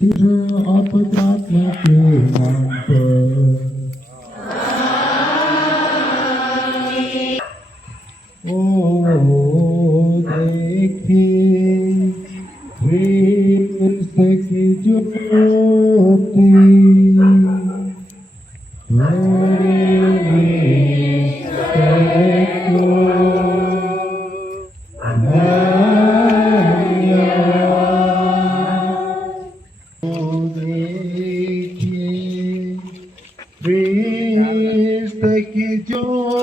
अपरात्मा के नाम पर ओ देखिए कृष्ण की ज्योति कृष्ण की ज्योति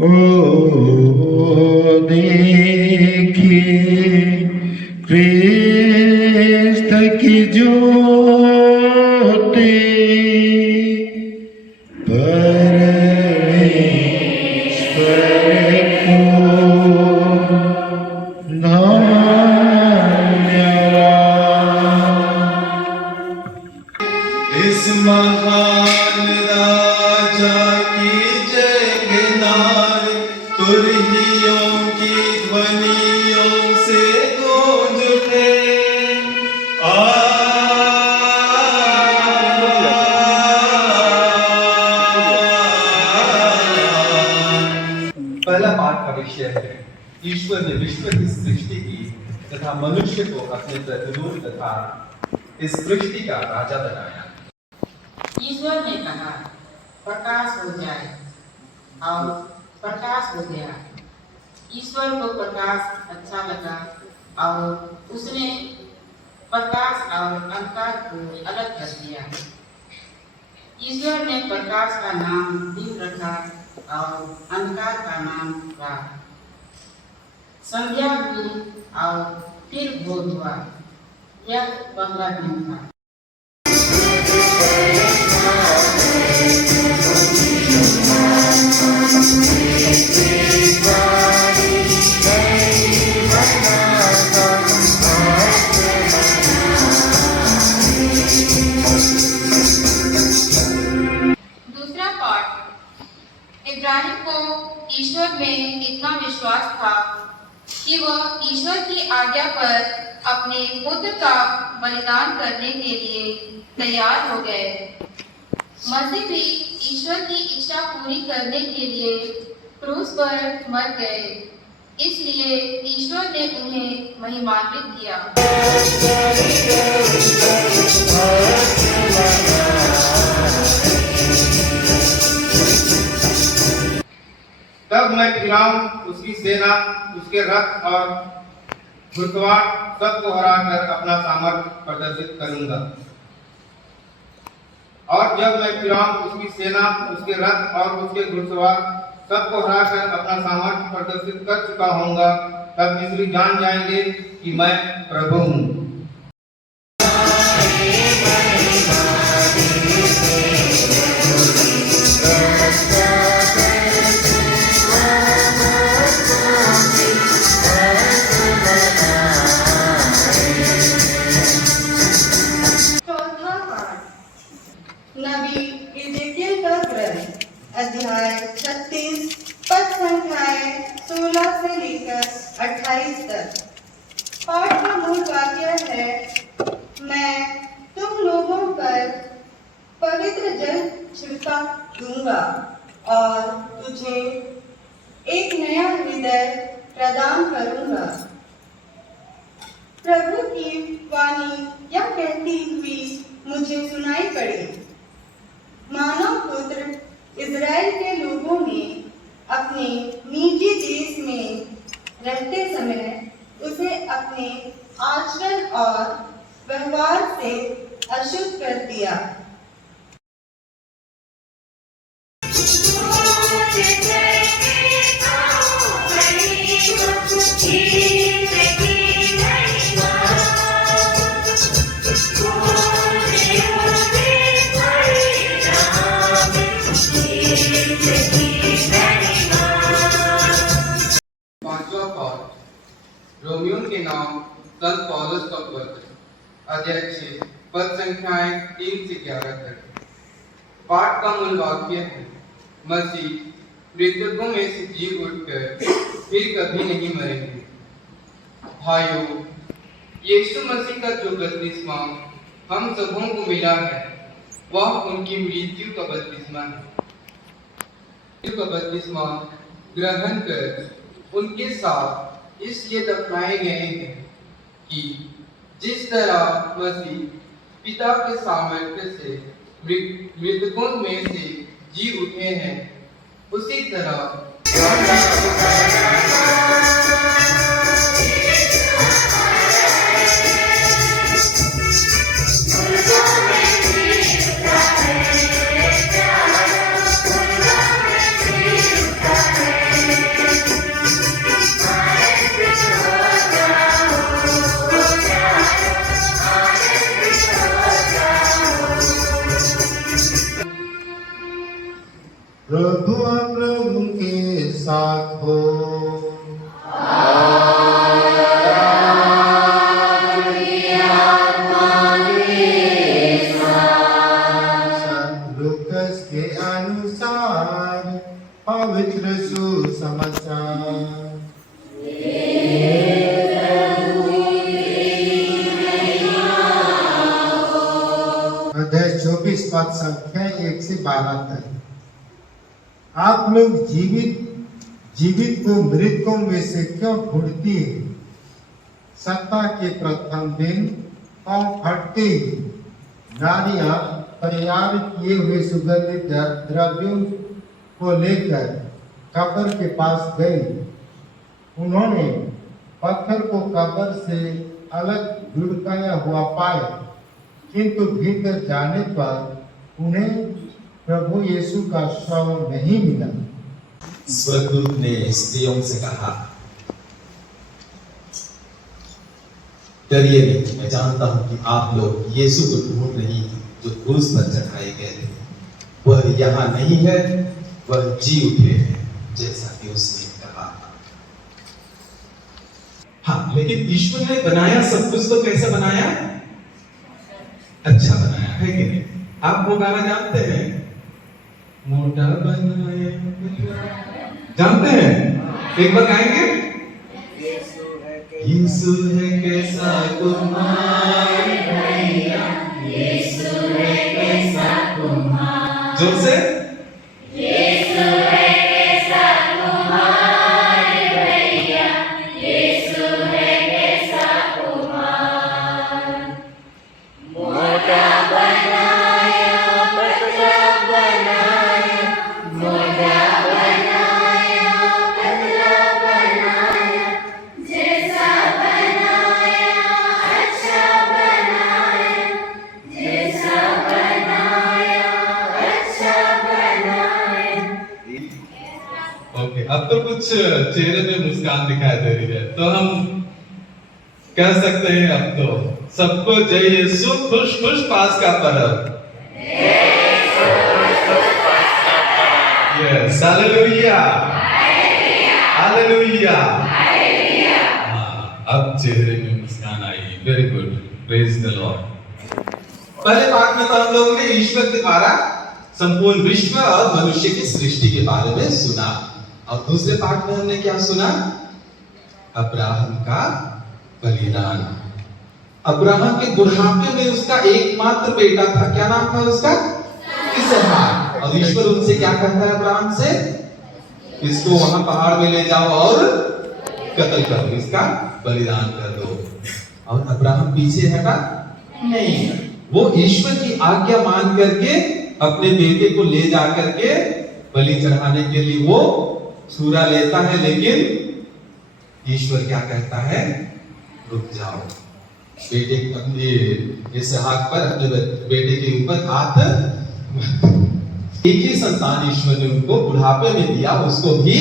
ओ देखिए कृष्ण की ज्योति परमेश्वर को धन्यवाद। इस महान राजा की जय गिनाए तुरहियों की ध्वनियों से गूंज उठे। पहला पाठ का विषय है ईश्वर ने विश्व की सृष्टि की तथा मनुष्य को अपने प्रतिरूप तथा इस सृष्टि का राजा बनाया। ईश्वर ने कहा प्रकाश हो जाए और प्रकाश हो गया। ईश्वर को प्रकाश अच्छा लगा और उसने प्रकाश और अंधकार को अलग कर दिया। ईश्वर ने प्रकाश का नाम दिन रखा और अंधकार का नाम रात। संध्या हुई और फिर भोर हुआ। यह पहला दिन था। दूसरा पाठ, इब्राहिम को ईश्वर में इतना विश्वास था कि वह ईश्वर की आज्ञा पर अपने पुत्र का बलिदान करने के लिए तैयार हो गए। मसीह भी ईश्वर की इच्छा पूरी करने के लिए क्रूस पर मर गए। इसलिए ईश्वर ने उन्हें महिमान्वित किया। तब मैं फिरौन, उसकी सेना, उसके रथ और घुड़सवार सबको हराकर अपना सामर्थ्य प्रदर्शित करूंगा। और जब मैं फिरौन, उसकी सेना, उसके रथ और उसके घुड़सवार सबको हराकर अपना सामर्थ्य प्रदर्शित कर चुका होऊंगा, तब मिस्री जान जाएंगे कि मैं प्रभु हूँ। नबी इज़ेकियल का ग्रंथ अध्याय 36 पद संख्याएं 16 से लेकर 28 तक। पाठ का मूल वाक्य है, मैं तुम लोगों पर पवित्र जल छिड़का दूंगा और तुझे एक नया हृदय प्रदान करूंगा। प्रभु की वाणी यह कहती हुई मुझे सुनाई पड़ी, मानव पुत्र इज़राइल के लोगों ने अपने निजी देश में रहते समय उसे अपने आचरण और व्यवहार से अशुद्ध कर दिया। पांचवा पाठ रोमियो के नाम संत पौलुस का पत्र। अध्याय 6 पद संख्याएं 3 से 11 तक। पाठ का मूल वाक्य है, मसीह मृतकों में से जी उठकर फिर कभी नहीं मरेंगे। भाइयों, यीशु मसीह का जो बपतिस्मा हम सबों को मिला है, वह उनकी मृत्यु का बपतिस्मा है। मृत्यु का बपतिस्मा ग्रहण कर उनके साथ इसलिए दफनाए गए हैं कि जिस तरह मसीह पिता के सामर्थ्य से मृतकों में से जी उठे हैं, उसी तरह प्रभु हम लोगों के साथ हो। लूकस के अनुसार पवित्र सुसमाचार। अध्याय 24 पद संख्या 1 से 12 तक। आप लोग जीवित को मृतकों में से क्यों ढूंढती है? सप्ताह के प्रथम दिन पांव फटते नारियां तैयार किए हुए सुगंधित द्रव्यों को लेकर कब्र के पास गई। उन्होंने पत्थर को कब्र से अलग लुढ़काया हुआ पाया, किंतु भीतर जाने पर उन्हें प्रभु यीशु का शव नहीं मिला। स्वर्गदूत ने स्त्रियों से कहा, डरिए नहीं, मैं जानता हूं कि आप लोग यीशु को ढूंढ रही हैं जो क्रूस पर चढ़ाए गए थे। वह यहाँ नहीं है, वह जी उठे हैं, जैसा कि उसने कहा। हाँ, लेकिन ईश्वर ने बनाया सब कुछ तो कैसा बनाया? अच्छा बनाया है कि नहीं? आप वो गाना जानते हैं, मोटा बनाया, जानते हैं? एक बार गाएंगे। यीशु है कैसा कुमार भैया, यीशु है कैसा कुमार, जोर से। यीशु है कैसा कुमार भैया, यीशु है कैसा कुमार। मोटा बनाया, पतला बनाया, मोटा बनाया, पतला बनाया, जैसा बनाया अच्छा बनाया, जैसा बनाया अच्छा बनाया। ओके, अब तो कुछ चेहरे पे मुस्कान दिखाई दे रही है, तो हम कह सकते हैं अब तो सबको जय यीशु, खुश खुश पास का पर्व। Yes, hallelujah, hallelujah. अब चेहरे में मुस्कान आई। Very good, praise the lord. पहले पाठ में तो हम लोगों ने ईश्वर के द्वारा संपूर्ण विश्व और मनुष्य की सृष्टि के बारे में सुना, और दूसरे पाठ में हमने क्या सुना? अब्राहम का बलिदान। अब्राहम के बुढ़ापे में उसका एकमात्र बेटा था, क्या नाम था उसका? इसहाक। और ईश्वर उनसे क्या कहता है अब्राहम से? इसको वहां पहाड़ में ले जाओ और कत्ल कर दो, इसका बलिदान कर दो। और अब्राहम पीछे हटा नहीं, वो ईश्वर की आज्ञा मान करके अपने बेटे को ले जा करके बलि चढ़ाने के लिए वो छुरा लेता है, लेकिन ईश्वर क्या कहता है? रुक जाओ। बेटे अपने इसहाक पर, अपने बेटे के ऊपर हाथ, एक ही संतान ईश्वर ने उनको बुढ़ापे में दिया, उसको भी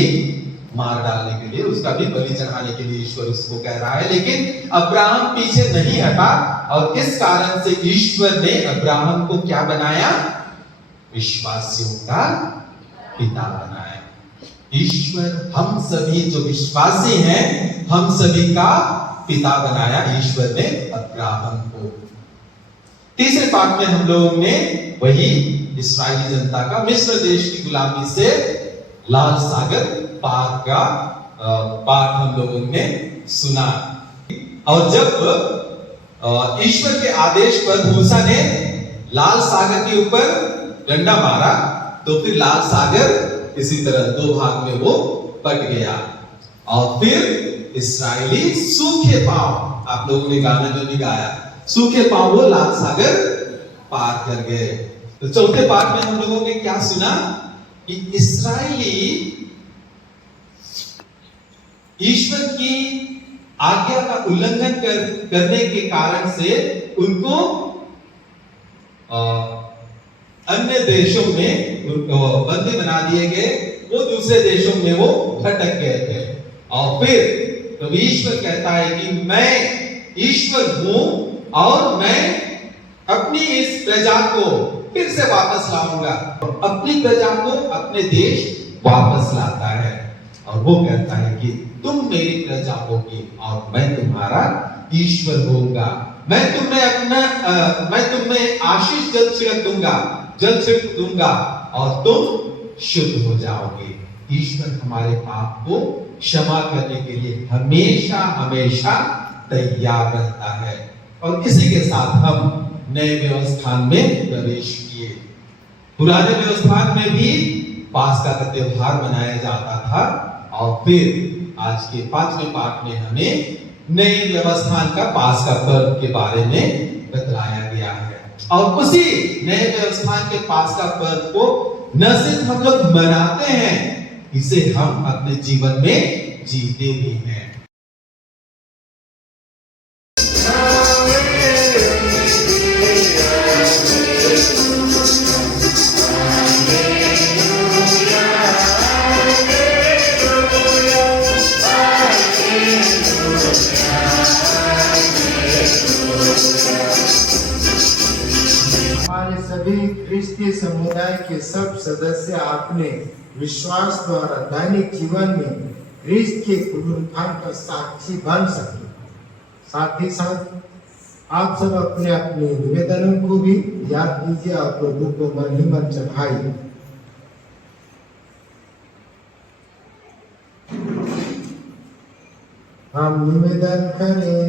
मार डालने के लिए, उसका भी बलि चढ़ाने के लिए ईश्वर उसको कह रहा है। लेकिन अब्राहम पीछे नहीं हटा, और इस कारण से ईश्वर ने अब्राहम को क्या बनाया? विश्वासियों का पिता बनाया। ईश्वर हम सभी जो विश्वासी हैं, हम सभी का पिता बनाया ईश्वर ने अब्राहम को। पाठ में हम लोगों ने वही इस्राएली जनता का मिस्र देश की गुलामी से लाल सागर पार का पाठ हम लोगों ने सुना। और जब ईश्वर के आदेश पर मूसा ने लाल सागर के ऊपर डंडा मारा तो फिर लाल सागर इसी तरह दो भाग में वो बट गया और फिर इस्राएली सूखे पांव, आप लोगों ने गाना जो भी गाया, सूखे पांव वो लाल सागर पार कर गए। तो चौथे पाठ में हम लोगों ने क्या सुना कि इस्राएली ईश्वर की आज्ञा का उल्लंघन करने के कारण से उनको अन्य देशों में उनको बंदी बना दिए गए, वो दूसरे देशों में वो भटक गए थे। और फिर तो ईश्वर कहता है कि मैं ईश्वर हूं और मैं अपनी इस प्रजा को फिर से वापस लाऊंगा, अपनी प्रजा को अपने देश वापस लाता है और वो कहता है कि तुम मेरी प्रजा होगी और मैं तुम्हारा ईश्वर होऊंगा, मैं तुम्हें आशीष जल छिड़क दूंगा और तुम शुद्ध हो जाओगे। ईश्वर हमारे पाप को क्षमा करने के लिए हमेशा हमेशा तैयार रहता है। और इसी के साथ हम नए व्यवस्थान में प्रवेश किए। पुराने व्यवस्थान में भी पास्का का त्योहार मनाया जाता था और फिर आज के 5वें पाठ में हमें नए व्यवस्थान का पास्का पर्व के बारे में बतलाया गया है। और उसी नए व्यवस्थान के पास्का पर्व को न सिर्फ हम लोग मनाते हैं, इसे हम अपने जीवन में जीते भी हैं। हमारे सभी क्रिस्तीय समुदाय के सब सदस्य आपने विश्वास द्वारा दैनिक जीवन में क्रिस्त के पुनरुत्थान का साक्षी बन सके। साथ ही साथ आप सब अपने अपने निवेदनों को भी याद कीजिए और प्रभु को मन चढ़ाइए। हम निवेदन करें।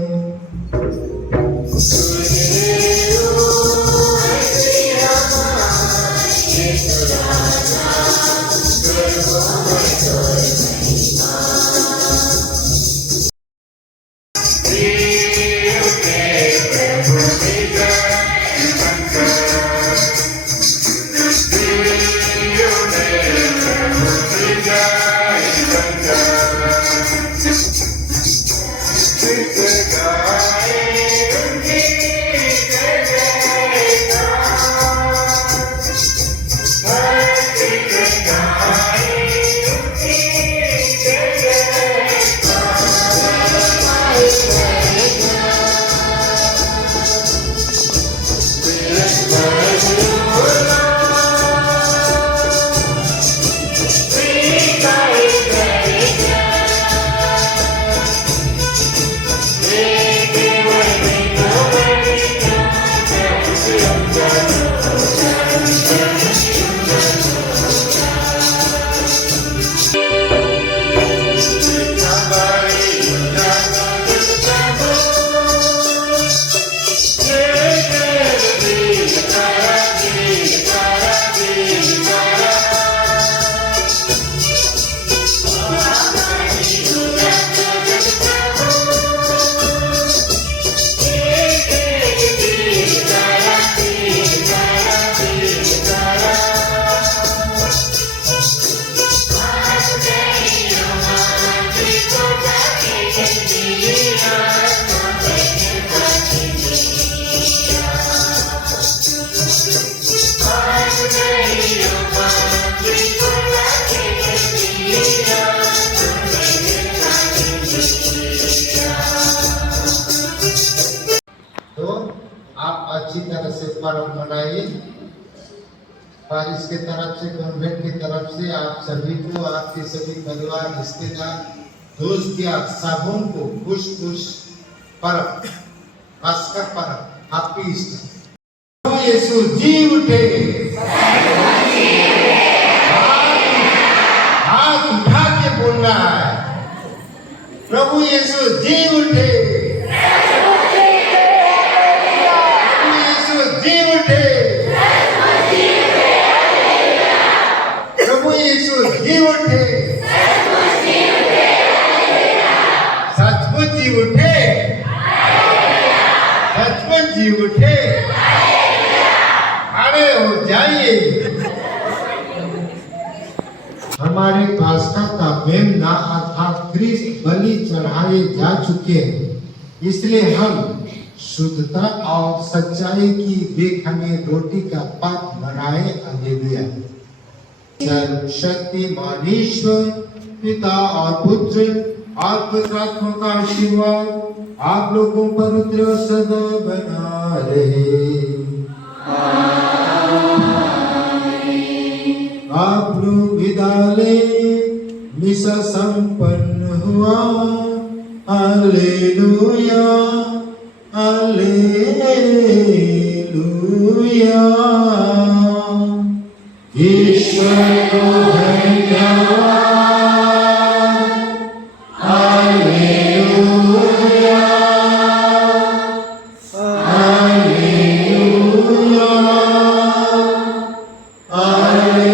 अच्छी तरह से पर्व मनाइए। पारिस की तरफ से, कॉन्वेंट की तरफ से आप सभी को, आपके सभी परिवार, रिश्तेदार, दोस्त या सबों को खुश पर्व, पास्का पर्व, हैप्पी ईस्टर। यीशु जी उठे। हाथ उठा के बोलना है, प्रभु यीशु जी उठे। प्रभु यीशु जी उठे। प्रभु यीशु जी उठे। सचमुच जी उठे। सचमुच जी उठे। खड़े हो जाइए। हमारे पास्का का मेमना अर्थात क्रिस्त बलि चढ़ाए जा चुके हैं, इसलिए हम शुद्धता और सच्चाई की बेखमी रोटी का पात बनाए। हालेलुया। सर्वशक्तिमान ईश्वर पिता और पुत्र और पवित्र आत्मा का आशीर्वाद आप लोगों पर उतरे और सदा बना रहे। आप लोग विदा लें, मिसा संपन्न हुआ। हालेलुया। हालेलुया। ईश्वर को धन्यवाद। हालेलुया। हालेलुया।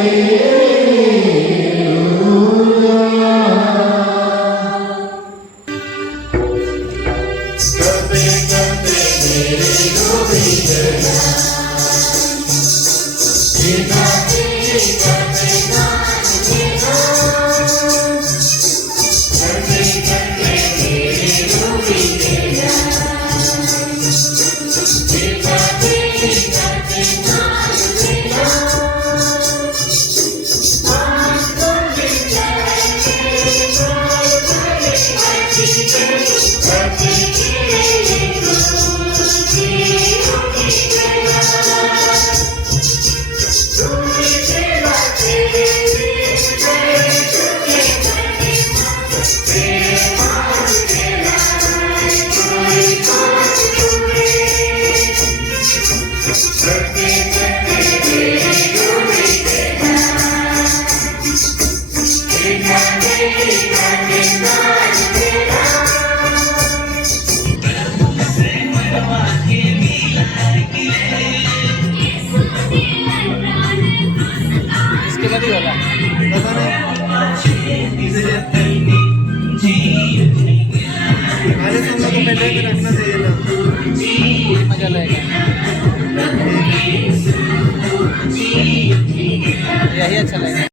यही अच्छा लगेगा।